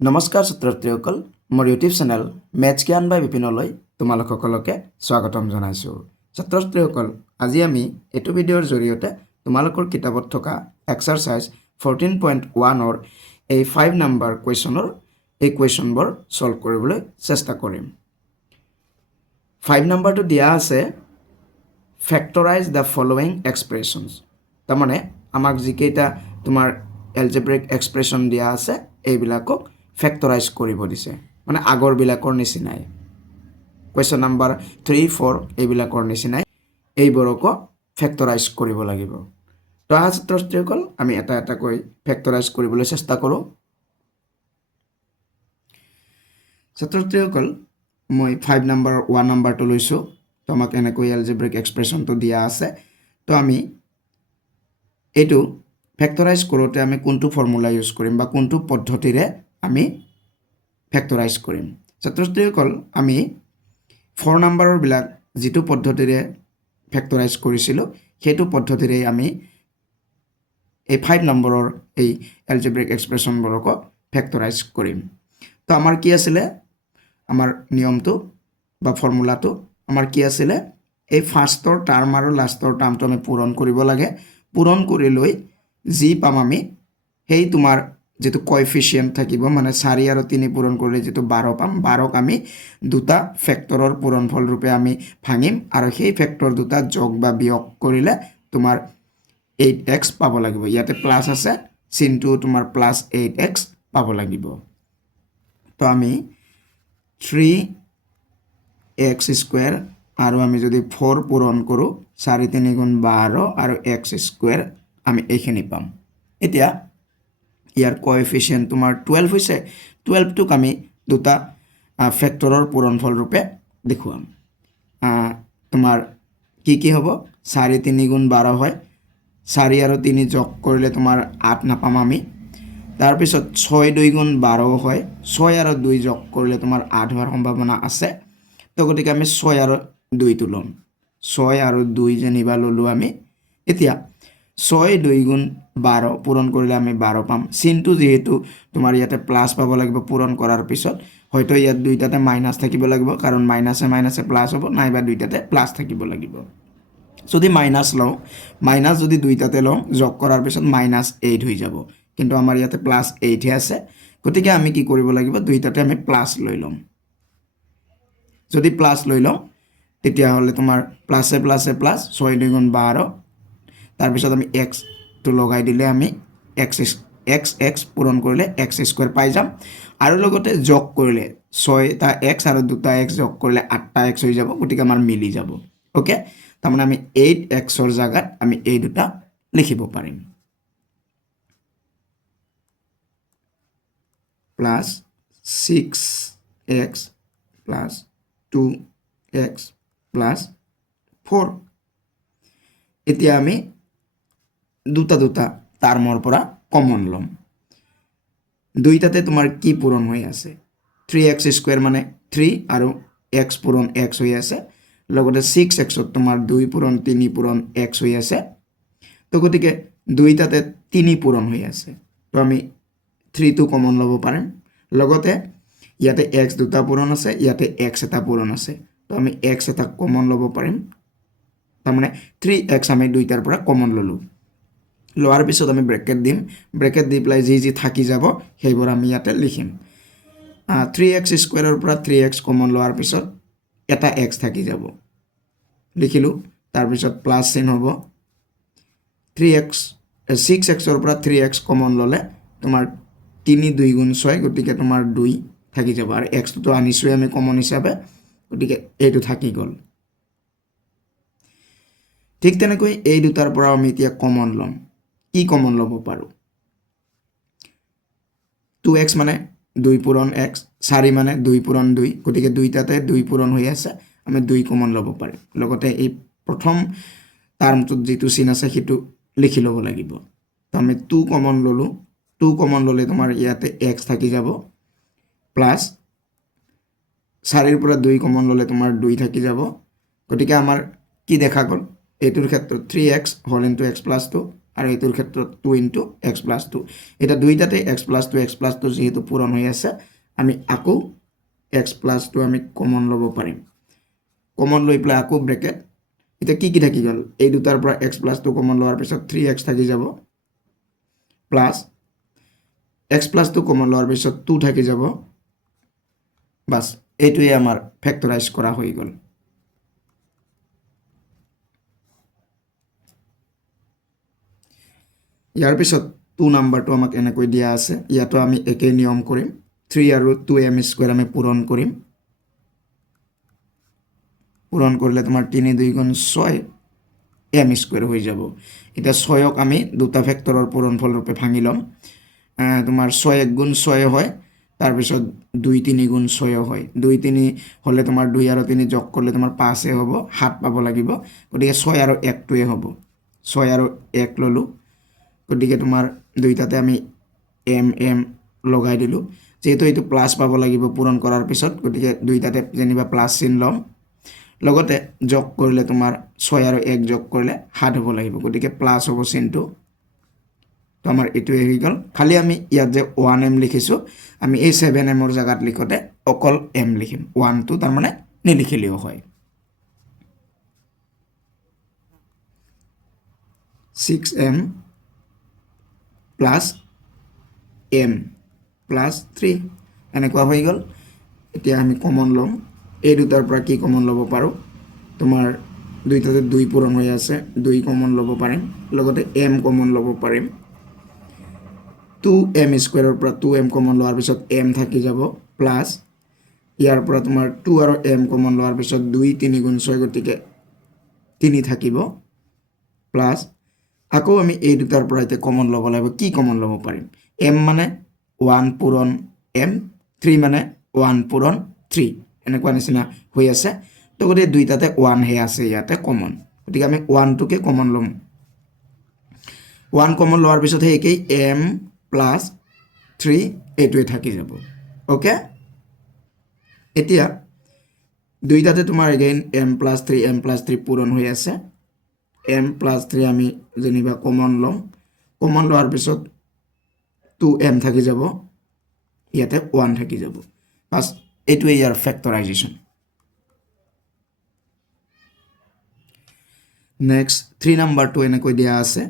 নমস্কাৰ ছাত্ৰ-ছাত্ৰীসকল মোৰ ইউটিউব চেনেল মেথছ জ্ঞান বাই বিপিনলৈ তোমালোক সকলোকে স্বাগতম জনাইছোঁ। ছাত্ৰ-ছাত্ৰীসকল আজি আমি এইটো ভিডিঅ'ৰ জৰিয়তে তোমালোকৰ কিতাপত থকা এক্সাৰচাইজ 14.1 এই 5 নম্বৰ কুৱেশ্যনৰ এই কুৱেশ্যনবোৰ সলভ কৰিবলৈ চেষ্টা কৰিম। 5 নম্বৰটো দিয়া আছে ফেক্টৰাইজ দ্য ফলোইং এক্সপ্ৰেছনছ। তাৰমানে আমাক যিকেইটা তোমাৰ এলজেব্ৰিক এক্সপ্ৰেছন দিয়া আছে এইবিলাকক ফেক্টৰাইজ কৰিব দিছে, মানে আগৰবিলাকৰ নিচিনাই। কুৱেশ্যন নম্বৰ 3, 4 এইবিলাকৰ নিচিনাই এইবোৰকো ফেক্টৰাইজ কৰিব লাগিব। তো আহা ছাত্ৰ-ছাত্ৰীসকল আমি এটা এটাকৈ ফেক্টৰাইজ কৰিবলৈ চেষ্টা কৰোঁ। ছাত্ৰ-ছাত্ৰীসকল মই 5 নম্বৰ 1 নম্বৰটো লৈছোঁ। তো আমাক এনেকৈ এলজেব্ৰিক এক্সপ্ৰেছনটো দিয়া আছে। তো আমি এইটো ফেক্টৰাইজ কৰোঁতে আমি কোনটো ফৰ্মুলা ইউজ কৰিম বা কোনটো পদ্ধতিৰে আমি ফেক্টৰাইজ কৰিম। ছাত্ৰ-ছাত্ৰীসকল আমি 4 নম্বৰৰবিলাক যিটো পদ্ধতিৰে ফেক্টৰাইজ কৰিছিলোঁ সেইটো পদ্ধতিৰে আমি এই 5 নম্বৰৰ এই এলজেব্ৰিক এক্সপ্ৰেছনবোৰকো ফেক্টৰাইজ কৰিম। তো আমাৰ কি আছিলে, আমাৰ নিয়মটো বা ফৰ্মুলাটো আমাৰ কি আছিলে, এই ফাৰ্ষ্টৰ টাৰ্ম আৰু লাষ্টৰ টাৰ্মটো আমি পূৰণ কৰিব লাগে। পূৰণ কৰি লৈ যি পাম আমি সেই তোমাৰ যেটো কোএফিচিয়েন্ট থাকিব, মানে 4 আৰু 3 পূৰণ কৰিলে যেটো 12 পাম, 12ক আমি দুটা ফেক্টৰৰ পূৰণফল ৰূপে আমি ভাঙিম আৰু সেই ফেক্টৰ দুটা যোগ বা বিয়োগ কৰিলে তোমাৰ 8x পাব লাগিব। ইয়াতে প্লাস আছে, চিনটো তোমাৰ প্লাস 8x পাব লাগিব। তো আমি 3x স্কয়াৰ আৰু আমি যদি 4 পূৰণ কৰোঁ 4 3 গুণ 12 আৰু x স্কয়াৰ আমি এইখিনি পাম। এতিয়া ইয়াৰ কোএফিচিয়েন্ট তোমাৰ 12 হৈছে। 12টোক আমি দুটা ফেক্টৰৰ পূৰণফল ৰূপে দেখুৱাম। তোমাৰ কি হ'ব, 4 3 গুণ 12 হয়, 4 আৰু 3 যোগ কৰিলে তোমাৰ 8 নাপাম আমি। তাৰপিছত 6 2 গুণ 12 হয়, 6 আৰু 2 যোগ কৰিলে তোমাৰ 8 হোৱাৰ সম্ভাৱনা আছে। তো গতিকে আমি 6 আৰু 2টো ল'ম, 6 আৰু 2 যেনিবা ল'লোঁ আমি। এতিয়া 6 2 গুণ 12 পূৰণ কৰিলে আমি 12 পাম। চিনটো যেহেতু তোমাৰ ইয়াতে প্লাস পাব লাগিব পূৰণ কৰাৰ পিছত, হয়তো ইয়াত দুইটাতে মাইনাস থাকিব লাগিব, কাৰণ মাইনাসে মাইনাসে প্লাস হ'ব, নাইবা দুইটাতে প্লাস থাকিব লাগিব। যদি মাইনাস লওঁ, মাইনাস যদি দুইটাতে লওঁ যোগ কৰাৰ পিছত -8 হৈ যাব, কিন্তু আমাৰ ইয়াতে +8 হে আছে। গতিকে আমি কি কৰিব লাগিব, দুইটাতে আমি প্লাস লৈ ল'ম। যদি প্লাস লৈ লওঁ তেতিয়াহ'লে তোমাৰ প্লাসে প্লাসে প্লাস 6 2 গুণ 12, তাৰপিছত আমি x টো লগাই দিলে আমি x পূৰণ কৰিলে x স্কয়াৰ পাই যাম। আৰু লগতে যোগ কৰিলে 6টা x আৰু 2টা x যোগ কৰিলে 8টা x হৈ যাব। গতিকে আমাৰ মিলি যাব। ওকে, তাৰমানে আমি 8x ৰ জাগাত আমি এই দুটা লিখিব পাৰিম। Plus 6x plus 2x plus 4। এতিয়া আমি দুটা টাৰ্মৰ পৰা কমন ল'ম। দুইটাতে তোমাৰ কি পূৰণ হৈ আছে, 3x স্কয়াৰ মানে 3 আৰু x পূৰণ x হৈ আছে, লগতে 6x ত তোমাৰ 2 পূৰণ 3 পূৰণ x হৈ আছে। তো গতিকে দুইটাতে 3 পূৰণ হৈ আছে, তো আমি 3 টো কমন ল'ব পাৰিম। লগতে ইয়াতে x দুটা পূৰণ আছে, ইয়াতে x এটা পূৰণ আছে, তো আমি x এটা কমন ল'ব পাৰিম। তাৰমানে 3x আমি দুইটাৰ পৰা কমন ল'লোঁ। লোৱাৰ পিছত আমি ব্ৰেকেট দিম, ব্ৰেকেট দি পেলাই যি থাকি যাব সেইবোৰ আমি ইয়াতে লিখিম। 3x স্কয়াৰৰ পৰা 3x কমন লোৱাৰ পিছত এটা x থাকি যাব, লিখিলোঁ। তাৰপিছত প্লাস চিন হ'ব। 6x ৰ পৰা 3x কমন ল'লে তোমাৰ 3 2 গুণ 6, গতিকে তোমাৰ 2 থাকি যাব, আৰু x টো আনিছোৱে আমি কমন হিচাপে, গতিকে এইটো থাকি গ'ল। ঠিক তেনেকৈ এই দুটাৰ পৰা আমি এতিয়া কমন ল'ম। কি কমন ল'ব পাৰোঁ, 2x মানে 2 পূৰণ x, 4 মানে 2 পূৰণ 2, গতিকে দুইটাতে 2 পূৰণ হৈ আছে, আমি 2 কমন ল'ব পাৰিম। লগতে এই প্ৰথম টাৰ্মটোত যিটো চিন আছে সেইটো লিখি ল'ব লাগিব। তো আমি 2 কমন ল'লোঁ, 2 কমন ল'লে তোমাৰ ইয়াতে x থাকি যাব, প্লাস 4ৰ পৰা 2 কমন ল'লে তোমাৰ 2 থাকি যাব। গতিকে আমাৰ কি দেখা গ'ল, এইটোৰ ক্ষেত্ৰত 3x whole into x plus 2 আৰু এইটোৰ ক্ষেত্ৰত 2 ইনটু এক্স প্লাছ 2 এটা দুইটাতে এক্স প্লাছ 2 যেহেতু পূৰণ হৈ আছে আমি আকৌ এক্স প্লাছ 2 আমি কমন ল'ব পাৰিম কমন লৈ পেলাই আকৌ ব্ৰেকেট এটা কি থাকি গ'ল এই দুটাৰ পৰা এক্স প্লাছ 2 কমন লোৱাৰ পিছত 3x থাকি যাব প্লাছ এক্স প্লাছ 2 কমন লোৱাৰ পিছত 2 থাকি যাব বাস এইটোৱে আমাৰ ফেক্টৰাইজ কৰা হৈ গ'ল ইয়াৰ পিছত 2 নাম্বাৰটো আমাক এনেকৈ দিয়া আছে ইয়াতো আমি একেই নিয়ম কৰিম 3 আৰু 2m স্কয়াৰ আমি পূৰণ কৰিম পূৰণ কৰিলে তোমাৰ 3 2 গুণ 6 m স্কয়াৰ হৈ যাব এটা 6ক আমি দুটা ফেক্টৰৰ পূৰণফল ৰূপে ভাঙি লম তোমাৰ 6 1 গুণ 6 হয় তাৰ পিছত 2 3 গুণ 6 হয় 2 3 হলে তোমাৰ 2 আৰু 3 যোগ কৰিলে তোমাৰ 5 এ হ'ব 7 পাব লাগিব গতিকে 6 আৰু 1 টোৱে হ'ব 6 আৰু 1 ললো গতিকে তোমাৰ দুইটাতে আমি m লগাই দিলো যেহেতু এইটো প্লাস পাব লাগিব পূৰণ কৰাৰ পিছত গতিকে দুইটাতে যেনিবা প্লাস চিন লম লগতে যোগ কৰিলে তোমাৰ 6 আৰু 1 যোগ কৰিলে 7 হ'ব লাগিব গতিকে প্লাস হ'ব চিনটো তো আমাৰ এটোৱে হৈ গ'ল খালি আমি ইয়াত যে 1m লিখিছো আমি এই 7m ৰ জায়গাত লিখোতে অকল m লিখিম 1 টো তাৰ মানে নিলিখিলেও হয় 6m প্লাস m প্লাস 3 এনেকুৱা হৈ গ'ল এতিয়া আমি কমন লম এই দুটাৰ পৰা কি কমন ল'ব পাৰো তোমাৰ দুইটাতে 2 পূৰণ হৈ আছে 2 কমন ল'ব পাৰিম লগতে m কমন ল'ব পাৰিম 2m স্কয়াৰৰ পৰা 2m কমন লোৱাৰ পিছত m থাকি যাব প্লাস ইয়াৰ পৰা তোমাৰ 2 আৰু m কমন লোৱাৰ পিছত 2 3 গুণ 6 গতিকে 3 থাকিব প্লাস আকৌ আমি এই দুটাৰ পৰা এটা কমন ল'ব লাগিব কি কমন ল'ব পাৰিম m মানে 1 পূৰণ m 3 মানে 1 পূৰণ 3 এনেকুৱা নিচিনা হৈ আছে তো গতিকে দুইটাতে 1 হে আছে ইয়াতে কমন গতিকে আমি 1 টোকে কমন ল'ম 1 কমন লোৱাৰ পিছত হে একেই m প্লাস 3 এইটোৱে থাকি যাব ওকে এতিয়া দুইটাতে তোমাৰ again m plus 3 পূৰণ হৈ আছে m plus 3 আমি যেনিবা কমন লম কমন লোৱাৰ পিছত 2m থাকি যাব ইয়াতে 1 থাকি যাব বাস এইটোৱে ইয়াৰ ফেক্টৰাইজেশ্যন নেক্সট 3 নাম্বাৰটো এনেকৈ দিয়া আছে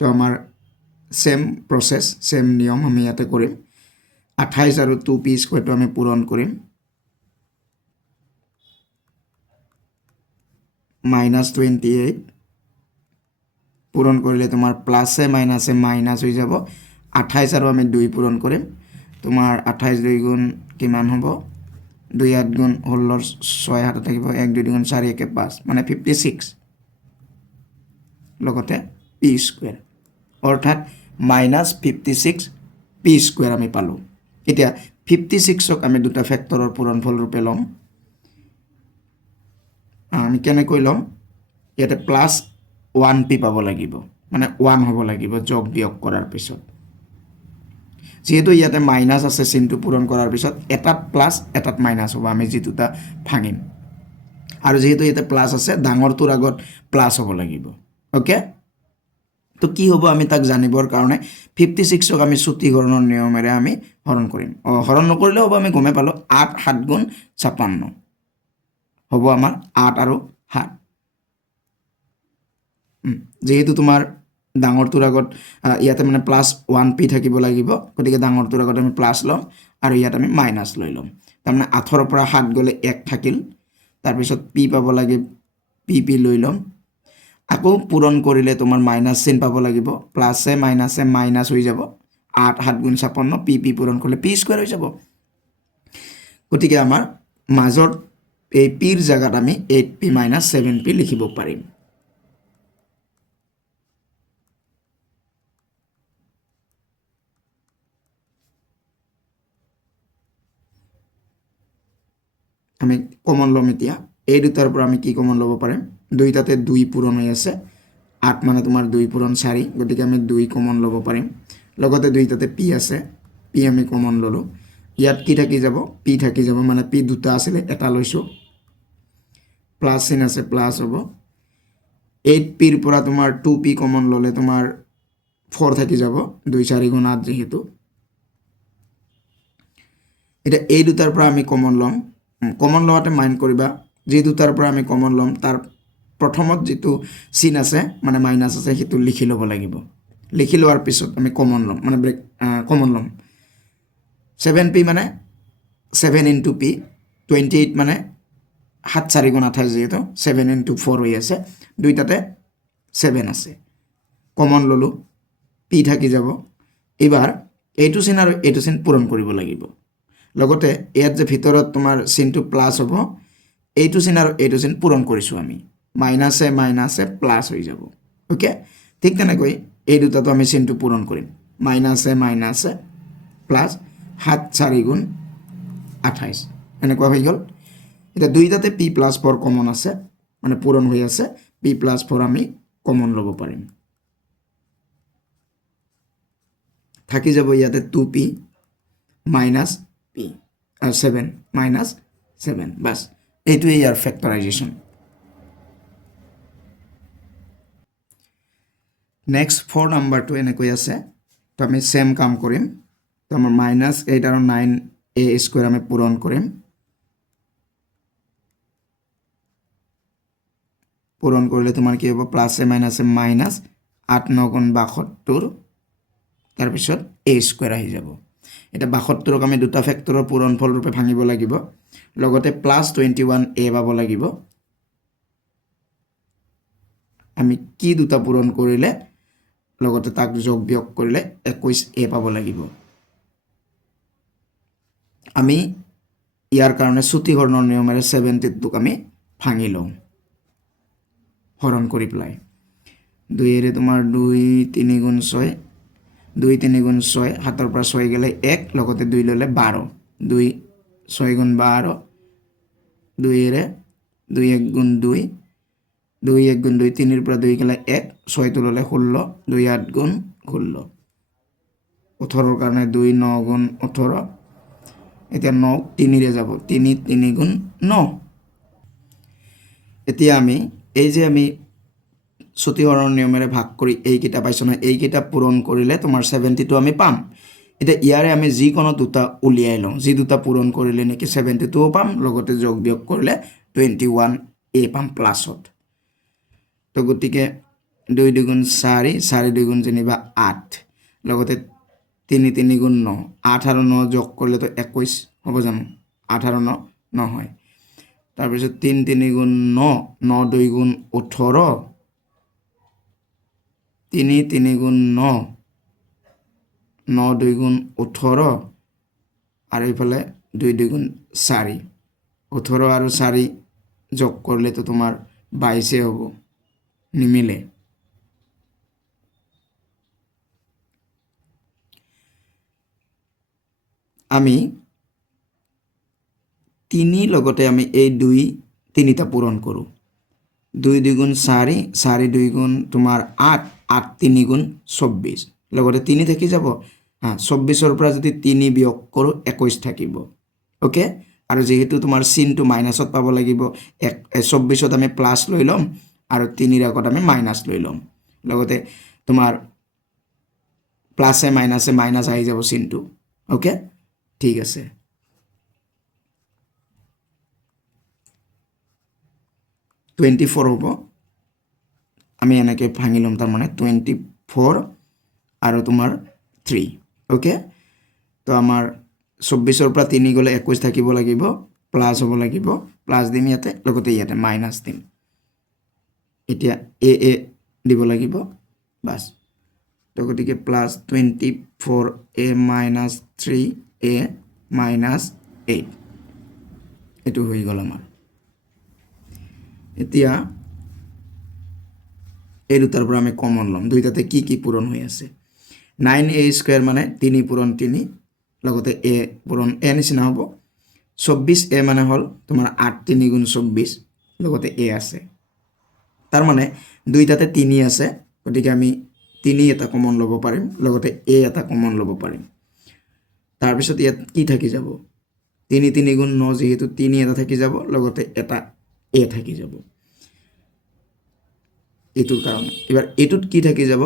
তো আমাৰ সেম প্ৰসেস সেম নিয়ম আমি ইয়াতে কৰিম 28 আৰু 2p স্কয়াৰটো আমি পূৰণ কৰিম -28 পূৰণ কৰিলে তোমাৰ প্লাসে মাইনাসে মাইনাস হৈ যাব 28 আৰু আমি 2 পূৰণ কৰিম তোমাৰ 28 2 গুণ কিমান হ'ব 2 8 গুণ 16 6 হাত থাকিব 1 2 গুণ 4 1 5 মানে 56 লগতে p স্কয়াৰ অৰ্থাৎ -56 p স্কয়াৰ আমি পালো এতিয়া 56ক আমি দুটা ফেক্টৰৰ পূৰণফল ৰূপে লম আমি কেনেকৈ লম ইয়াতে প্লাস 1p পাব লাগিব মানে 1 হ'ব লাগিব যোগ বিয়োগ কৰাৰ পিছত যেহেতু ইয়াতে মাইনাস আছে চিনটো পূৰণ কৰাৰ পিছত এটাত প্লাস এটাত মাইনাস হ'ব আমি যেতুটা ভাঙিম আৰু যেহেতু ইয়াতে প্লাস আছে ডাঙৰটোৰ আগত প্লাস হ'ব লাগিব ওকে তো কি হ'ব আমি তাক জানিবৰ কাৰণে 56ক আমি চুটিকৰণৰ নিয়মেৰে আমি হৰণ কৰিম হৰণ নকৰিলে হ'ব আমি গমে পালো 8 7 গুণ 56 হ'ব আমাৰ 8 আৰু 7 যেহেতু তোমাৰ ডাঙৰটোৰ আগত ইয়াতে মানে প্লাস 1p থাকিব লাগিব গতিকে ডাঙৰটোৰ আগত আমি প্লাস লম আৰু ইয়াত আমি মাইনাস লৈ লম তাৰমানে 8 ৰ পৰা 7 গলে 1 থাকিল তাৰ পিছত p পাব লাগে p লৈ লম আকৌ পূৰণ কৰিলে তোমাৰ মাইনাস চিন পাব লাগিব প্লাসে মাইনাসে মাইনাস হৈ যাব 8 7 গুণ 56 p পূৰণ কৰিলে p স্কয়াৰ হৈ যাব গতিকে আমাৰ মাজৰ এই p ৰ জায়গাত আমি 8p 7p লিখিব পাৰিম আমি কমন লম এতিয়া এই দুটাৰ পৰা আমি কি কমন ল'ব পাৰিম দুইটাতে 2 পূৰণ হৈ আছে 8 মানে তোমাৰ 2 পূৰণ 4 গতিকে আমি 2 কমন ল'ব পাৰিম লগতে দুইটাতে p আছে p আমি কমন ললো ইয়াত কি থাকি যাব p থাকি যাব মানে p দুটা আছিল এটা লৈছো প্লাস চিন আছে প্লাস হ'ব 8p ৰ পৰা তোমাৰ 2p কমন ললে তোমাৰ 4 থাকি যাব 2 4 গুণ 8 যেহেতু এটা এই দুটাৰ পৰা আমি কমন লম কমন লওয়াতে মাইন্ড কৰিবা যে দুটাৰ পৰা আমি কমন লম তাৰ প্ৰথমত যেটো চিন আছে মানে মাইনাস আছে হেতু লিখি লব লাগিব লিখি লোৱাৰ পিছত আমি কমন লম মানে ব্ৰেক কমন লম 7p মানে 7 into p 28 মানে 7 4 গুণ 28 যেহেতু 7 into 4 হৈ আছে দুইটাতে 7 আছে কমন ললো p থাকি যাব এবাৰ এইটো চিন আৰু এইটো চিন পূৰণ কৰিব লাগিব লগতে ইয়াত যে ভিতৰত তোমাৰ চিনটো প্লাস হ'ব এইটো চিন আৰু এইটো চিন পূৰণ কৰিছো আমি মাইনাসে মাইনাসে প্লাস হৈ যাব ওকে ঠিক তেনেকৈ এই দুটাটো আমি চিনটো পূৰণ কৰিম মাইনাসে মাইনাসে প্লাস 7 4 গুণ 28 এনেকুৱা হৈ গল এটা দুইটাতে p + 4 কমন আছে মানে পূৰণ হৈ আছে p + 4 আমি কমন লব পাৰিম থাকি যাব ইয়াতে 2p minus p 7 minus 7 বাস এইটোৱে ইয়াৰ ফ্যাক্টৰাইজেশন নেক্সট 4 নাম্বাৰটো এনেকৈ আছে তো আমি সেম কাম কৰিম তো আমাৰ -8 আৰু 9a স্কয়াৰ আমি পূৰণ কৰিম পূৰণ কৰিলে তোমাৰ কি হ'ব প্লাসে মাইনাসে মাইনাস 8 9 গুণ 72 তাৰ পিছত a স্কয়াৰ আহি যাব এটা 72 ক আমি দুটা ফ্যাক্টৰৰ পূৰণফল ৰূপে ভাঙিব লাগিব লগতে +21a পাব লাগিব আমি কি দুটা পূৰণ কৰিলে লগতে তাক যোগ বিয়োগ কৰিলে 21a পাব লাগিব আমি ইয়াৰ কাৰণে ছুটি হৰণৰ নিয়মেৰে 70 টোক আমি ভাঙি লওঁ হৰণ কৰি পেলাই 2 এৰে তোমাৰ 2 3 গুণ 6 2 3 গুণ 6 হাতৰ পৰা 6 গেলে 1 লগতে 2 ললে 12 2 6 গুণ 12 2 এৰে 2 1 গুণ 2 2 1 গুণ 2 3 ৰ পৰা 2 গেলে 1 6 তো ললে 16 2 8 গুণ 16 18 ৰ কাৰণে 2 9 গুণ 18 এতিয়া 9 3 ৰে যাব 3 3 গুণ 9 এতিয়া আমি এই যে আমি ছুটি হৰণৰ নিয়মেৰে ভাগ কৰি এই কিটা পাইছো না এই কিটা পূৰণ কৰিলে তোমাৰ 72 আমি পাম এটা ইয়াৰে আমি যি কোনো দুটা উলিয়াই লওঁ যি দুটা পূৰণ কৰিলে নেকি 72 পাম লগতে যোগ বিয়োগ কৰিলে 21a পাম প্লাসত তো গতিকে 2 2 গুণ 4 4 2 গুণ যেনিবা 8 লগতে 3 3 গুণ 9 8 আৰু 9 যোগ কৰিলে তো 21 হ'ব জানো 8 আৰু 9 নহয় তাৰ পিছত 3 3 গুণ 9 9 2 গুণ 18 3 3 গুণ 9 9 2 গুণ 18 আৰু ইফালে 2 2 গুণ 4 18 আৰু 4 যোগ কৰিলে তো তোমাৰ 22 হ'ব নিমিলে আমি 3 লগতে আমি এই 2 তিনিটা পূৰণ কৰো 2 2 গুণ 4 4 2 গুণ তোমাৰ 8 8 3 গুণ 24 লগতে 3 থাকি যাব 24 ৰ পৰা যদি 3 বিয়োগ কৰো 21 থাকিব ওকে আৰু যেহেতু তোমাৰ চিনটো মাইনাসত পাব লাগিব 24ত আমি প্লাস লৈ লম আৰু 3 ৰ আগত আমি মাইনাস লৈ লম লগতে তোমাৰ প্লাসে মাইনাসে মাইনাস আহি যাব চিনটো ওকে ঠিক আছে (24) হ'ব আমি এনেকৈ ভাঙি লম তাৰ মানে 24 আৰু তোমাৰ 3 ওকে তো আমাৰ 24 ৰ পৰা 3 গলে 21 থাকিব লাগিব প্লাস হ'ব লাগিব প্লাস দিম ইয়াতে লগতে ইয়াতে মাইনাস দিম এতিয়া a দিব লাগিব বাস তো গতিকে plus 24a minus 3a minus 8 এটো হৈ গল আমাৰ এতিয়া এই দুটাৰ পৰা আমি কমন লম দুইটাতে কি কি পূৰণ হৈ আছে 9a স্কয়াৰ মানে 3 পূৰণ 3 লগতে a পূৰণ a নিচিনা হ'ব 24a মানে হল তোমাৰ 8 3 গুণ 24 লগতে a আছে তাৰ মানে দুইটাতে 3 আছে গতিকে আমি 3 এটা কমন লব পাৰিম লগতে a এটা কমন লব পাৰিম তাৰ পিছত ইয়াত কি থাকি যাব 3 3 গুণ 9 যেহেতু 3 এটা থাকি যাব লগতে এটা a থাকি যাব এটোৰ কাৰণে এবাৰ এটোত কি থাকি যাব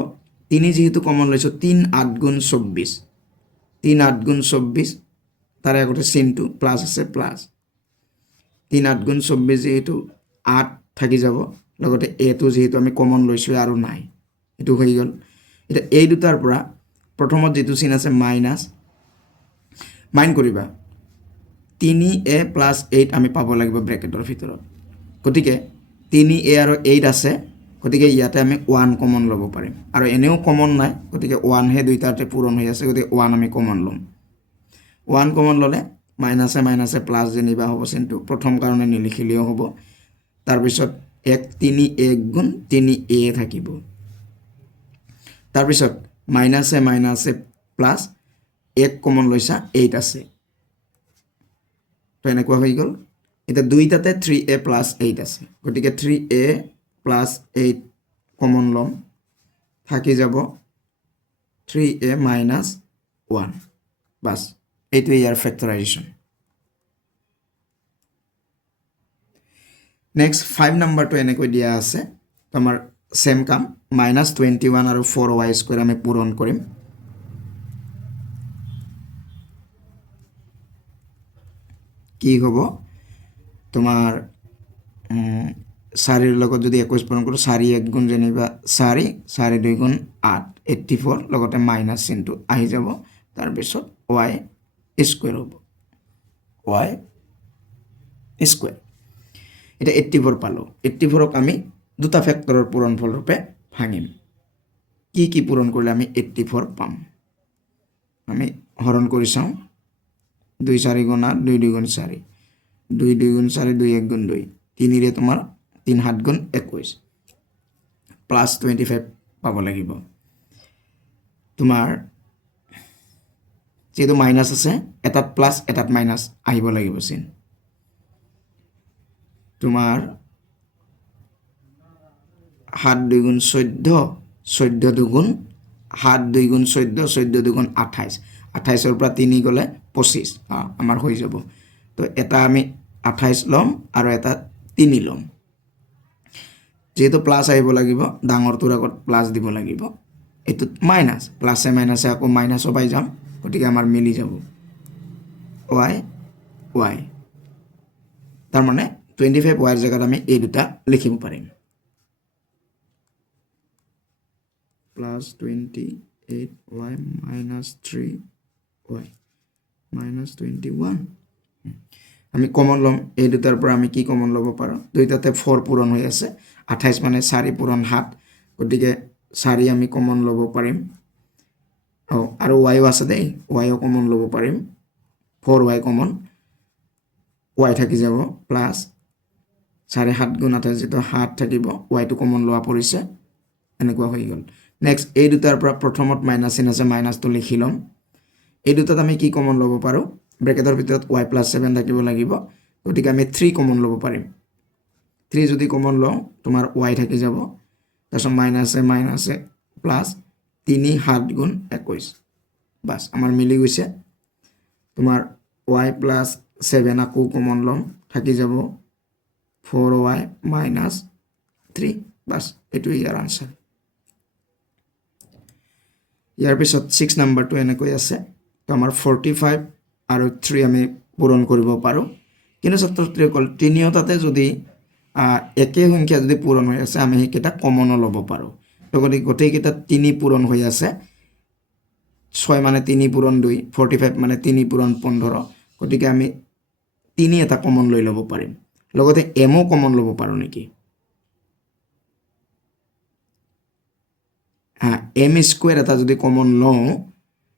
তিনি যেহেতু কমন লৈছোঁ 3 8 গুণ 24 3 8 গুণ 24 তাৰে আগতে চিনটো প্লাছ আছে প্লাছ 3 8 গুণ 24 যেহেতু 8 থাকি যাব লগতে এটো যেহেতু আমি কমন লৈছোঁ আৰু নাই এটো হৈ গ'ল এটা এই দুটাৰ পৰা প্ৰথমত যেটো চিন আছে মাইনাছ মাইন কৰিবা 3a + 8 আমি পাব লাগিব ব্ৰেকেটৰ ভিতৰত গতিকে 3a আৰু 8 আছে গতিকে ইয়াতে আমি 1 কমন ল'ব পাৰিম আৰু এনেও কমন নাই গতিকে 1 হে দুইটাতে পূৰণ হৈ আছে গতিকে 1 আমি কমন ল'ম 1 কমন ল'লে মাইনাছে মাইনাছে প্লাছ যেনিবা হ'ব চিনটো প্ৰথম কাৰণে নিলিখিলেও হ'ব তাৰপিছত 1 3 1 গুণ 3a থাকিব তাৰপিছত মাইনাছে মাইনাছে প্লাছ 1 কমন লৈছা 8 আছে তো এনেকুৱা হৈ গ'ল এটা দুইটাতে 3a + 8 আছে গতিকে 3a + 8 কমন ল'ম থাকি যাব 3a - 1 বাস এইটো ইয়াৰ ফেক্টৰাইজেশ্যন নেক্সট 5 নম্বৰটো এনেকৈ দিয়া আছে তোমাৰ সেম কাম -21 আৰু 4y² আমি পূৰণ কৰিম কি হ'ব তোমাৰ 4 ৰ লগত যদি 21 পূৰণ কৰোঁ 4 1 গুণ যেনিবা 4 4 2 গুণ 8 84 লগতে মাইনাছ চিনটো আহি যাব তাৰপিছত y² হ'ব y² এটা 84 পালোঁ 84ক আমি দুটা ফেক্টৰৰ পূৰণফল ৰূপে ভাঙিম কি পূৰণ কৰিলে আমি 84 পাম আমি হৰণ কৰি চাওঁ 2 4 গুণ 8 2 2 গুণ 4 2 2 গুণ 4 2 1 গুণ 2 3 ৰে তোমাৰ 3 7 গুণ 21 প্লাছ 25 পাব লাগিব তোমাৰ যেহেতু মাইনাছ আছে এটাত প্লাছ এটাত মাইনাছ আহিব লাগিব চিন তোমাৰ 7 2 গুণ 14 14 2 গুণ 7 2 গুণ 14 14 2 গুণ 28 28 ৰ পৰা 3 গ'লে 25 আমাৰ হৈ যাব তো এটা আমি 28 ল'ম আৰু এটা 3 ল'ম যেহেতু প্লাছ আহিব লাগিব ডাঙৰটোৰ আগত প্লাছ দিব লাগিব এইটো মাইনাছ প্লাছে মাইনাছে আকৌ মাইনাছও পাই যাম গতিকে আমাৰ মিলি যাব y তাৰমানে 25 y ৰ জেগাত আমি এই দুটা লিখিব পাৰিম +28y - 3y -21 আমি কমন ল'ম এই দুটাৰ পৰা আমি কি কমন ল'ব পাৰোঁ দুইটাতে 4 পূৰণ হৈ আছে 28 মানে 4 পূৰণ 7 গতিকে 4 আমি কমন ল'ব পাৰিম আৰু y আছে দেই y কমন ল'ব পাৰিম 4y কমন y থাকি যাব প্লাছ 7.5 গুণ 28 যেটো 7 থাকিব y টো কমন লোৱা পৰিছে এনেকুৱা হৈ গ'ল নেক্সট এই দুটাৰ পৰা প্ৰথমত মাইনাছ চিন আছে মাইনাছটো লিখি ল'ম এই দুটাত আমি কি কমন ল'ব পাৰোঁ ব্ৰেকেটৰ ভিতৰত y + 7 থাকিব লাগিব গতিকে আমি 3 কমন ল'ব পাৰিম 3 যদি কমন লওঁ তোমাৰ y থাকি যাব তাৰপিছত মাইনাছে মাইনাছে প্লাছ 3 7 গুণ 21 বাস আমাৰ মিলি গৈছে তোমাৰ y + 7 আকৌ কমন ল'ম থাকি যাব 4y - 3 বাস এইটো ইয়াৰ আনসাৰ ইয়াৰ পিছত 6 নম্বৰটো এনেকৈ আছে তো আমাৰ 45 আৰু 3 আমি পূৰণ কৰিব পাৰোঁ কিন্তু ছাত্ৰ-ছাত্ৰীসকল তিনিওটাতে যদি একে সংখ্যা যদি পূৰণ হৈ আছে আমি সেইকেইটা কমনো ল'ব পাৰোঁ তো গতিকে গোটেইকেইটা 3 পূৰণ হৈ আছে 6 মানে 3 পূৰণ 2 45 মানে 3 পূৰণ 15 গতিকে আমি 3 এটা কমন লৈ ল'ব পাৰিম লগতে m কমন ল'ব পাৰোঁ নেকি m² এটা যদি কমন লওঁ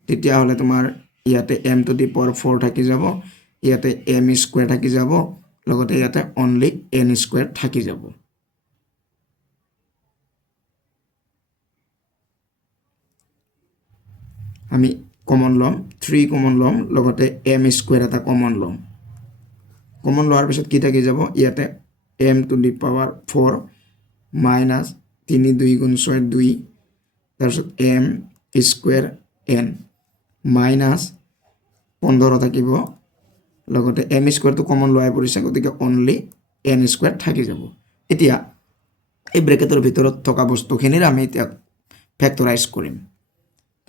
তেতিয়াহ'লে তোমাৰ ইয়াতে m⁴ থাকি যাব ইয়াতে m² থাকি যাব লগতে ইয়াতে অনলি n² থাকি যাব আমি কমন ল'ম 3 কমন ল'ম লগতে m² এটা কমন ল'ম কমন লোৱাৰ পিছত কি থাকি যাব ইয়াতে m⁴ মাইনাছ 3 2 গুণ 6 2 তাৰপিছত m² n মাইনাছ 15 থাকিব লগতে m² টো কমন লোৱাই পৰিছে গতিকে অনলি n² থাকি যাব এতিয়া এই ব্ৰেকেটৰ ভিতৰত থকা বস্তুখিনিৰ আমি এতিয়া ফেক্টৰাইজ কৰিম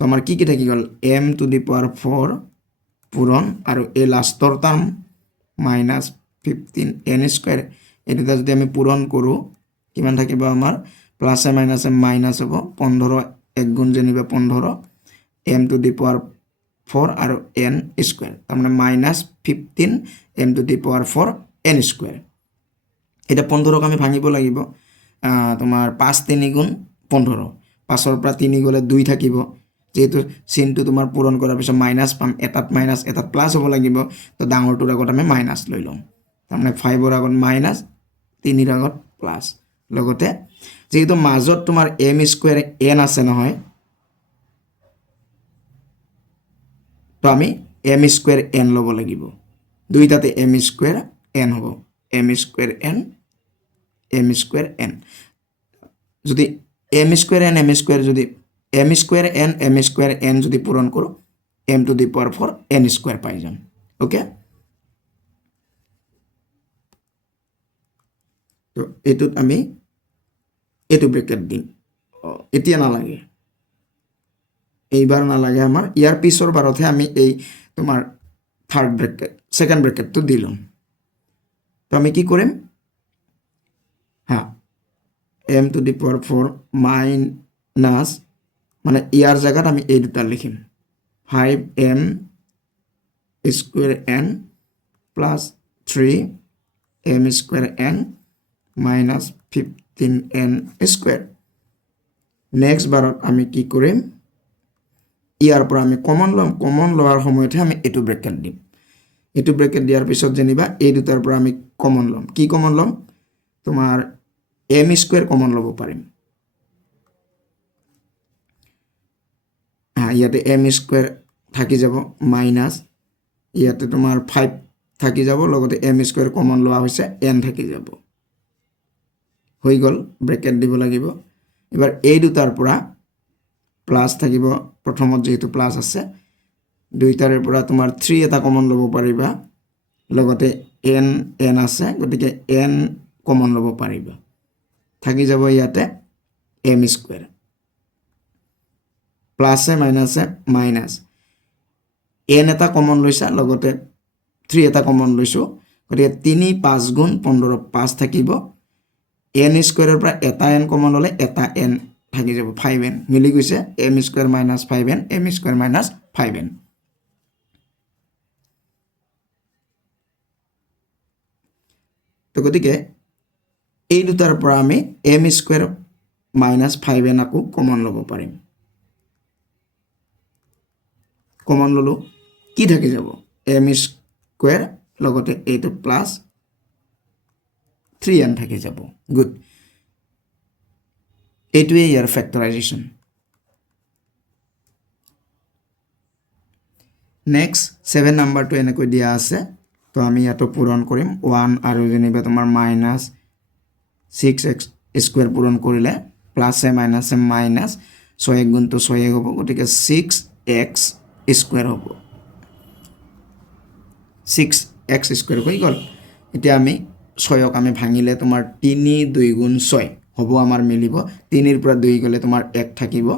তো আমাৰ কি থাকি গ'ল m টু দি পাৱাৰ 4 পূৰণ আৰু এই লাষ্টৰ টাৰ্ম মাইনাছ 15 n স্কয়াৰ এই দুটা যদি আমি পূৰণ কৰোঁ কিমান থাকিব আমাৰ প্লাছে মাইনাছে মাইনাছ হ'ব 15 এক গুণ যেনিবা 15 m টু দি পাৱাৰ 4 আৰু n স্কয়াৰ তাৰমানে minus 15 m to the power 4 n square এটা 15ক আমি ভাঙিব লাগিব তোমাৰ 5 3 গুণ 15 5ৰ পৰা 3 গলে 2 থাকিব যেহেতু চিনটো তোমাৰ পূৰণ কৰাৰ পিছত মাইনাছ পাম এটাত মাইনাছ এটাত প্লাছ হ'ব লাগিব তো ডাঙৰটোৰ আগত আমি মাইনাছ লৈ লম তাৰমানে 5ৰ আগত মাইনাছ 3ৰ আগত প্লাছ লগতে যেহেতু মাজত তোমাৰ m স্কয়াৰ n আছে নহয় তো আমি m স্কয়াৰ n ল'ব লাগিব দুইটাতে m স্কয়াৰ n হ'ব m স্কয়াৰ n যদি m স্কয়াৰ যদি m স্কয়াৰ n যদি পূৰণ কৰোঁ m to the power 4 n square পাই যাম ওকে তো এটোত আমি এটো ব্ৰেকেট দিম এতিয়া নালাগে এইবাৰ নালাগে আমাৰ ইয়াৰ পিছৰ বাৰতহে আমি এই তোমাৰ থাৰ্ড ব্ৰেকেট সেকেন্ড ব্ৰেকেটটো দিলম তো আমি কি কৰিম হ্যাঁ m to the power 4 minus মানে ইয়াৰ জায়গাত আমি এই দুটা লিখিম 5m square n plus 3m square n minus 15n square next বাৰত আমি কি কৰিম ইয়াৰ পৰা আমি কমন লোৱাৰ সময়তে আমি এটো ব্ৰেকেট দিম এটো ব্ৰেকেট দিয়াৰ পিছত যেনিবা এই দুটাৰ পৰা আমি কমন লম কি কমন লম তোমাৰ m স্কয়াৰ কমন ল'ব পাৰিম ইয়াতে m স্কয়াৰ থাকি যাব মাইনাছ ইয়াতে তোমাৰ 5 থাকি যাব লগতে m স্কয়াৰ কমন লোৱা হৈছে n থাকি যাব হৈ গল ব্ৰেকেট দিব লাগিব এবাৰ এই দুটাৰ পৰা প্লাস থাকিব প্ৰথমত যেহেতু প্লাস আছে দুইটাৰ পৰা তোমাৰ 3 এটা কমন ল'ব পাৰিবা লগতে n আছে গতিকে n কমন ল'ব পাৰিবা থাকি যাব ইয়াতে m স্কয়াৰ প্লাসে মাইনাসে মাইনাস n এটা কমন লৈছা লগতে 3 এটা কমন লৈছো গতিকে 3 5 গুণ 15 5 থাকিব n স্কয়াৰৰ পৰা এটা n কমন ললে এটা n থাকি যাব 5n মিলি গৈছে m square minus 5n m square minus 5n তো গতিকে এই দুটাৰ পৰা আমি m স্কয়াৰ মাইনাছ 5n আকো কমন ল'ব পাৰিম কমন ললো কি থাকি যাব m স্কয়াৰ লগতে এইটো প্লাস 3n থাকি যাব গুড এইটোৱে ইয়াৰ ফেক্টৰাইজেশ্যন নেক্সট 7 নাম্বাৰটো এনেকৈ দিয়া আছে তো আমি ইয়াতো পূৰণ কৰিম 1 আৰু যেনিবা তোমাৰ মাইনাছ 6x স্কয়াৰ পূৰণ কৰিলে প্লাসে মাইনাসে মাইনাছ 6 গুণ তো 6 হ'ব গতিকে 6x স্কয়াৰ হ'ব 6x স্কয়াৰ হৈ গল এতিয়া আমি 6ক আমি ভাঙিলে তোমাৰ 3 2 গুণ 6 হ'ব আমাৰ মিলিব 3 ৰ পৰা 2 গলে তোমাৰ 1 থাকিব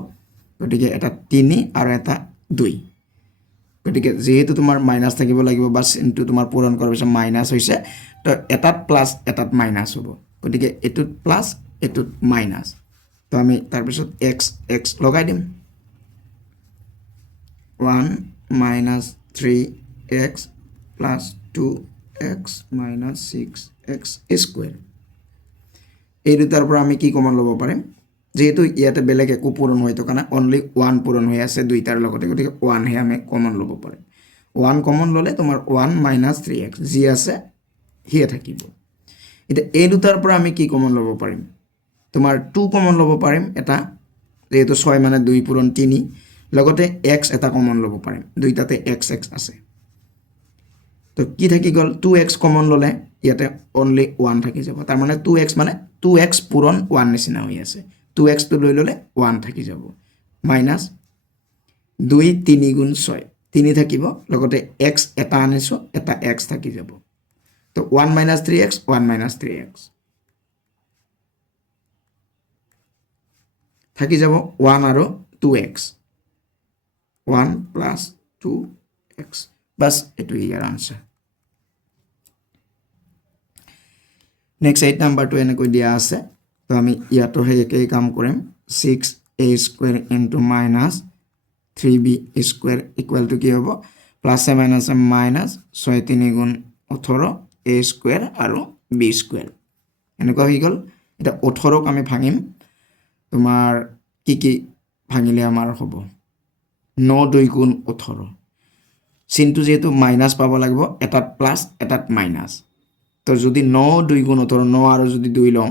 গতিকে এটা 3 আৰু এটা 2 গতিকে যেহেতু তোমাৰ মাইনাস থাকিব লাগিব বাস ইনটু তোমাৰ পূৰণ কৰাৰ পিছত মাইনাস হৈছে তো এটাত প্লাস এটাত মাইনাস হ'ব গতিকে এটুত প্লাস এটুত মাইনাস তো আমি তাৰ পিছত x লগাই দিম 1 minus 3x plus 2x minus 6x square এই দুটাৰ পৰা আমি কি কমন ল'ব পাৰিম যেহেতু ইয়াতে বেলেগ একো পূৰণ হৈ থকা না অনলি 1 পূৰণ হৈ আছে দুইটাৰ লগতে গতিকে 1 হে আমি কমন ল'ব পাৰিম 1 কমন ল'লে তোমাৰ 1 minus 3x যি আছে হিয়ে থাকিব এটা এই দুটাৰ পৰা আমি কি কমন ল'ব পাৰিম তোমাৰ 2 কমন ল'ব পাৰিম এটা যেহেতু 6 মানে 2 পূৰণ 3 লগতে x এটা কমন ল'ব পাৰিম দুইটাতে x আছে তো কি থাকি গল 2x কমন ললে ইয়াতে অনলি 1 থাকি যাব তাৰ মানে 2x মানে 2x পূৰণ 1 নিচিনা হৈ আছে 2x তো লৈ ললে 1 থাকি যাব মাইনাস 2 3 গুণ 6 3 থাকিব লগতে x এটা আনিছো এটা x থাকি যাব তো 1 minus 3x 1 minus 3x থাকি যাব 1 আৰু 2x 1 প্লাছ 2x বাছ এইটো ইয়াৰ আনসাৰ নেক্সট 8 নাম্বাৰটো এনেকৈ দিয়া আছে তো আমি ইয়াতো সেই একেই কাম কৰিম 6a square into minus 3b square equal to কি হ'ব প্লাছ এ মাইনাছ 6 3 গুণ 18 a স্কয়াৰ আৰু b স্কয়াৰ এনেকুৱা হৈ গ'ল এটা 18ক আমি ভাঙিম তোমাৰ কি ভাঙিলে আমাৰ হ'ব 9 2 গুণ 18 চিনটো যেহেতু মাইনাছ পাব লাগিব এটাত প্লাছ এটাত মাইনাছ তো যদি 9 2 গুণ 18 9 আৰু যদি 2 লওঁ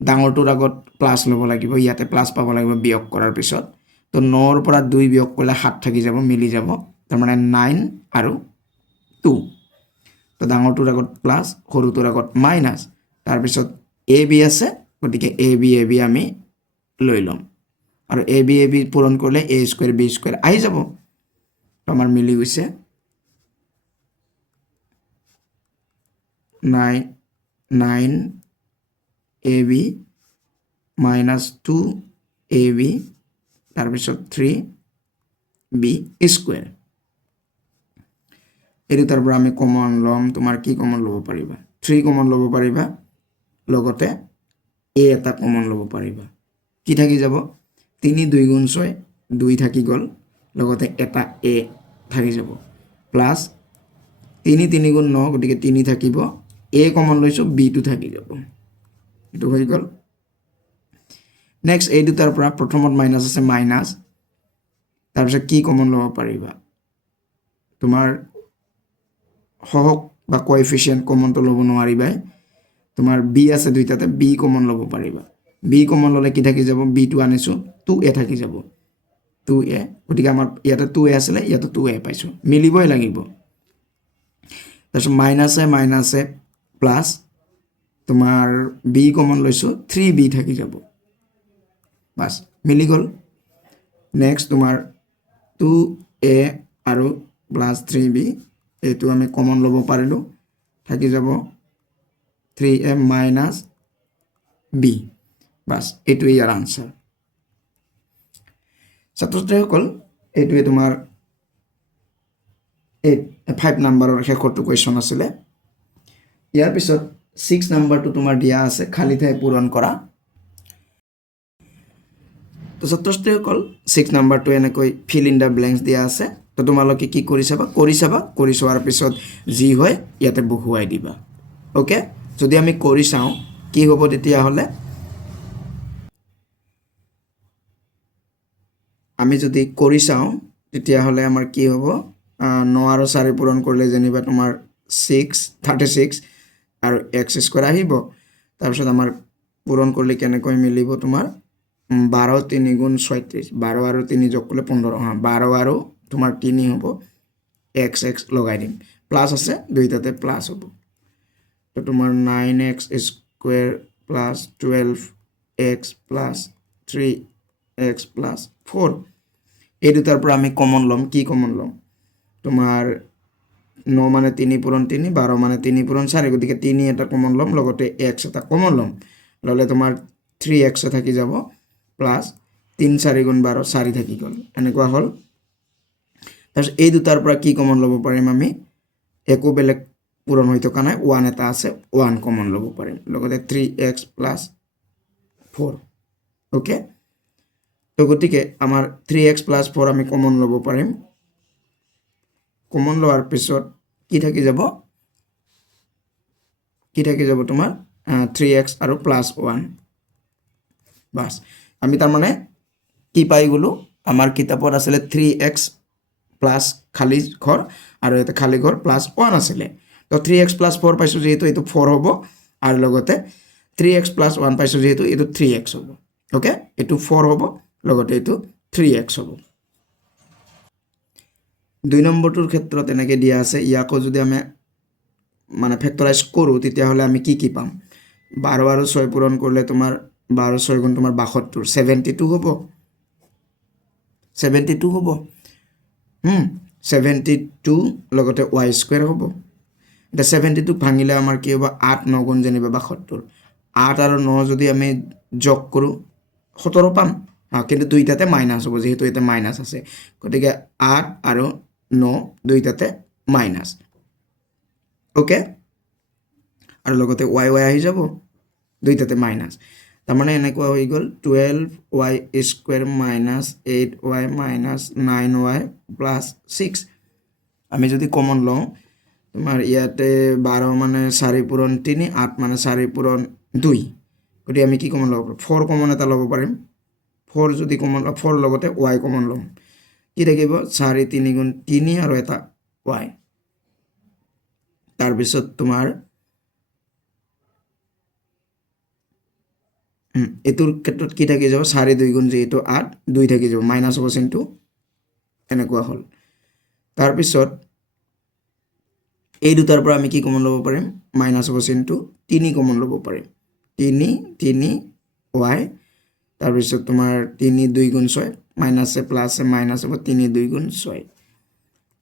ডাঙৰটোৰ আগত প্লাছ ল'ব লাগিব ইয়াতে প্লাছ পাব লাগিব বিয়োগ কৰাৰ পিছত তো 9 ৰ পৰা 2 বিয়োগ কৰিলে 7 থাকি যাব মিলি যাব তাৰ মানে 9 আৰু 2 তো ডাঙৰটোৰ আগত প্লাছ সৰুটোৰ আগত মাইনাছ তাৰ পিছত a b আছে গতিকে a b আমি লৈ লম আৰু a b পূৰণ কৰিলে a স্কয়াৰ b স্কয়াৰ আহি যাব আমাৰ মিলি গৈছে 9 ab minus 2ab তাৰ পিছত 3b স্কয়াৰ এৰি তাৰ পৰা আমি কমন লম তোমাৰ কি কমন ল'ব পাৰিবা 3 কমন ল'ব পাৰিবা লগতে a এটা কমন ল'ব পাৰিবা কি থাকি যাব 3 2 গুণ 6 2 থাকি গ'ল লগতে এটা a থাকি যাব প্লাস 3 3 গুণ 9 গতিকে 3 থাকিব a কমন লৈছো b টো থাকি যাব এটো হৈ গ'ল নেক্সট এই দুটাৰ পৰা প্ৰথমত মাইনাস আছে মাইনাস তাৰ পিছত কি কমন ল'ব পাৰিবা তোমাৰ হহক বা কোএফিশিয়েন্ট কমনটো ল'ব নোৱাৰিবা তোমাৰ b আছে দুইটাতে b কমন ল'ব পাৰিবা b কমন ল'লে কি থাকি যাব b টো আনিছো 2a থাকি যাব 2a গতিকে আমাৰ ইয়াতে 2a আছিল ইয়াতে 2a পাইছো মিলিবই লাগিব তাৰপিছত মাইনাসে প্লাস তোমাৰ b কমন লৈছো 3b থাকি যাব বাস মিলি গল নেক্সট তোমাৰ 2a আৰু প্লাস 3b এইটো আমি কমন ল'ব পাৰিলো থাকি যাব 3a minus b বাস এইটো ইয়াৰ আনসাৰ ছাত্ৰছাত্ৰীসকল এইটোৱে তোমাৰ 5 নম্বৰৰ শেষৰটো কোৱেশ্চন আছিলে ইয়াৰ পিছত 6 নম্বৰটো তোমাৰ দিয়া আছে খালি ঠাই পূৰণ কৰা তো ছাত্ৰছাত্ৰীসকল 6 নম্বৰটো এনেকৈ ফিল ইন দা ব্ল্যাঙ্কস দিয়া আছে তো তোমালোকে কি কৰি চোৱাৰ পিছত যি হয় ইয়াতে বহুৱাই দিবা ওকে যদি আমি কৰি চাও কি হ'ব তেতিয়া হলে আমি যদি কৰি চাও তেতিয়া হলে আমাৰ কি হ'ব 9 আৰু 4 পূৰণ কৰিলে যেনিবা তোমাৰ 36 আৰু x স্কয়াৰ আহিব তাৰ পিছত আমাৰ পূৰণ কৰিলে কেনেকৈ মিলিব তোমাৰ 12 3 গুণ 36 12 আৰু 3 যোগ কৰিলে 15 হা 12 আৰু তোমাৰ 3 হ'ব x লগাই দিম প্লাস আছে দুইটাতে প্লাস হ'ব তো তোমাৰ 9x square plus 12x plus 3x plus 4 এই দুটাৰ পৰা আমি কমন লম কি কমন লম তোমাৰ 9 মানে 3 পূৰণ 3 12 মানে 3 পূৰণ 4 গতিকে 3 এটা কমন লম লগতে x এটা কমন লম ললে তোমাৰ 3x থাকি যাব প্লাস 3 4 গুণ 12 4 থাকি গল এনেকুৱা হল তাৰপিছত এই দুটাৰ পৰা কি কমন ল'ব পাৰিম আমি একো বেলেগ পূৰণ হৈ থকা নাই 1 এটা আছে 1 কমন ল'ব পাৰিম লগতে 3x 4 ওকে তো গতিকে আমাৰ 3x 4 আমি কমন ল'ব পাৰিম কমন লোৱাৰ পিছত কি থাকি যাব তোমাৰ 3x আৰু +1 বাস আমি তাৰ মানে কি পাই গলো আমাৰ কিতাপত আছিল 3x প্লাস খালি ঘৰ আৰু এটা খালি ঘৰ +1 আছিল তো 3x 4 পাইছো যেহেতু এটো 4 হ'ব আৰু লগতে 3x 1 পাইছো যেহেতু এটো 3x হ'ব ওকে এটো 4 হ'ব লগতে এটো 3x হ'ব 2 নম্বৰটোৰ ক্ষেত্ৰত এনেকৈ দিয়া আছে ইয়াকো যদি আমি মানে ফেক্টৰাইজ কৰো তেতিয়া হলে আমি কি পাম 12 আৰু 6 পূৰণ কৰিলে তোমাৰ 12 6 গুণ তোমাৰ 72 72 হ'ব 72 লগতে y স্কয়াৰ হ'ব এটা 72 ভাঙিলে আমাৰ কি হ'ব 8 9 গুণ যেনিবা 72 8 আৰু 9 যদি আমি যোগ কৰো 17 পাম কিন্তু দুইটাতে মাইনাছ হ'ব যিহেতু ইয়াতে মাইনাছ আছে গতিকে 8 আৰু 9 দুইটাতে মাইনাছ ওকে আৰু লগতে y আহি যাব দুইটাতে মাইনাছ তাৰমানে এনেকুৱা হৈ গ'ল 12y square minus 8y minus 9y plus 6 আমি যদি কমন লওঁ তোমাৰ ইয়াতে 12 মানে 4 পূৰণ 3 8 মানে 4 পূৰণ 2 গতিকে আমি কি কমন ল'ব পাৰিম 4 কমন এটা ল'ব পাৰিম 4 যদি কমন 4 লগতে y কমন ল'ম কি থাকিব 4 3 গুণ 3 আৰু এটা y তাৰপিছত তোমাৰ এটোৰ ক্ষেত্ৰত কি থাকি যাব 4 2 গুণ যেহেতু 8 2 থাকি যাব মাইনাছ হ'ব চিনটো এনেকুৱা হ'ল তাৰপিছত এই দুটাৰ পৰা আমি কি কমন ল'ব পাৰিম মাইনাছ হ'ব চিনটো 3 কমন ল'ব পাৰিম 3 y তাৰপিছত তোমাৰ 3 2 গুণ 6 মাইনাছে প্লাছে মাইনাছ হ'ব 3 2 গুণ 6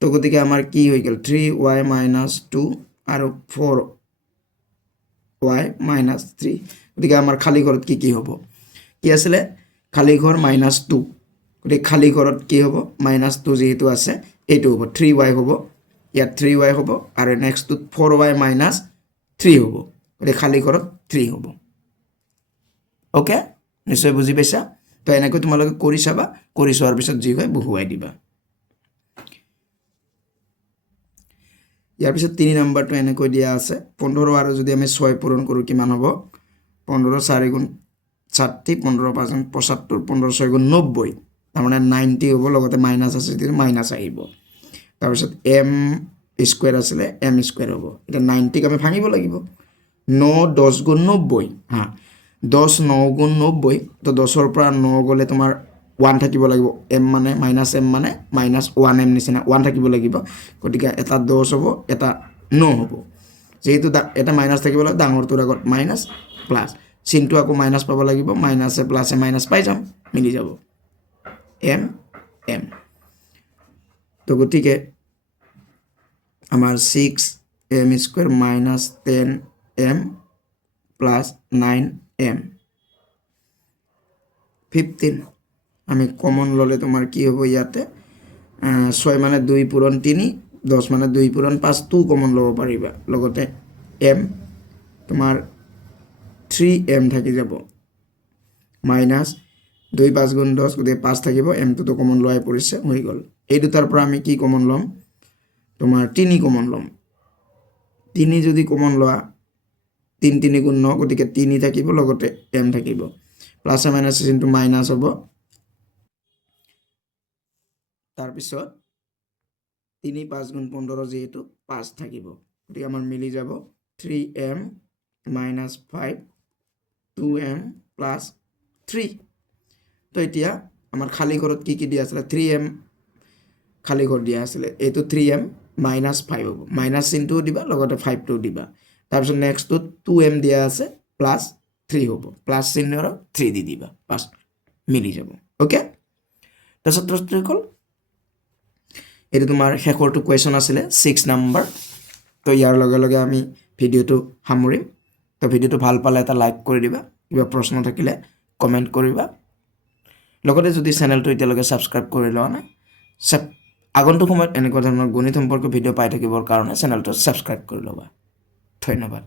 তো গতিকে আমাৰ কি হৈ গ'ল 3y মাইনাছ 2 আৰু 4y মাইনাছ 3 গতিকে আমাৰ খালী ঘৰত কি হ'ব কি আছিলে খালী ঘৰ মাইনাছ 2 গতিকে খালী ঘৰত কি হ'ব মাইনাছ 2 যেহেতু আছে এইটো হ'ব 3y হ'ব ইয়াত 3y হ'ব আৰু নেক্সটটোত 4y মাইনাছ 3 হ'ব গতিকে খালী ঘৰত 3 হ'ব ওকে নিশ্চয় বুজি পাইছা তো এনেকৈ তোমালোকে কৰি চাবা কৰি চোৱাৰ পিছত যি হয় বহুৱাই দিবা ইয়াৰ পিছত 3 নম্বৰটো এনেকৈ দিয়া আছে 15 আৰু যদি আমি 6 পূৰণ কৰোঁ কিমান হ'ব 15 4 গুণ 60 15 5 গুণ 75 15 6 গুণ 90 তাৰমানে 90 হ'ব লগতে মাইনাছ আছে যদি মাইনাছ আহিব তাৰপিছত m স্কুৱেৰ আছিলে m স্কুৱেৰ হ'ব এতিয়া 90ক আমি ভাঙিব লাগিব 9 10 গুণ 90 হা 10 9 গুণ 90 তো 10ৰ পৰা 9 গ'লে তোমাৰ 1 থাকিব লাগিব m মানে মাইনাছ m মানে মাইনাছ 1m নিচিনা 1 থাকিব লাগিব গতিকে এটা 10 হ'ব এটা 9 হ'ব যেহেতু এটা মাইনাছ থাকিব লাগিব ডাঙৰটোৰ আগত মাইনাছ প্লাছ চিনটো আকৌ মাইনাছ পাব লাগিব মাইনাছে প্লাছে মাইনাছ পাই যাম মিলি যাব m m তো গতিকে আমাৰ 6m square minus 10m plus 9m 15 আমি কমন ল'লে তোমাৰ কি হ'ব ইয়াতে 6 মানে 2 পূৰণ 3 10 মানে 2 পূৰণ 5 2 কমন ল'ব পাৰিবা লগতে m তোমাৰ 3m থাকি যাব মাইনাছ 2 5 গুণ 10 গতিকে 5 থাকিব mটোতো কমন লোৱাই পৰিছে হৈ গ'ল এই দুটাৰ পৰা আমি কি কমন ল'ম তোমাৰ 3 কমন ল'ম 3 যদি কমন লোৱা 3 3 গুণ 9 গতিকে 3 থাকিব লগতে m থাকিব প্লাছ মাইনাছ চিনটো মাইনাছ হ'ব তাৰপিছত 3 5 গুণ 15 যেহেতু 5 থাকিব গতিকে আমাৰ মিলি যাব 3m মাইনাছ 5 2m প্লাছ 3 তো এতিয়া আমাৰ খালী ঘৰত কি দিয়া আছিলে 3m খালী ঘৰ দিয়া আছিলে এইটো 3m মাইনাছ 5 হ'ব মাইনাছ চিনটোও দিবা লগতে 5টোও দিবা তাৰপিছত নেক্সটটোত 2m দিয়া আছে প্লাছ 3 হ'ব প্লাছ চিনৰ 3 দি দিবা বাছ মিলি যাব ওকে তাৰপিছত ছাত্ৰছাত্ৰীসকল এইটো তোমাৰ শেষৰটো কুৱেশ্যন আছিলে 6 নম্বৰ তো ইয়াৰ লগে লগে আমি ভিডিঅ'টো সামৰিম তো ভিডিঅ'টো ভাল পালে এটা লাইক কৰি দিবা কিবা প্ৰশ্ন থাকিলে কমেণ্ট কৰিবা লগতে যদি চেনেলটো এতিয়ালৈকে ছাবস্ক্ৰাইব কৰি লোৱা নাই আগন্তুক সময়ত এনেকুৱা ধৰণৰ গণিত সম্পৰ্কীয় ভিডিঅ' পাই থাকিবৰ কাৰণে চেনেলটো ছাবস্ক্ৰাইব কৰি ল'বা ধন্যবাদ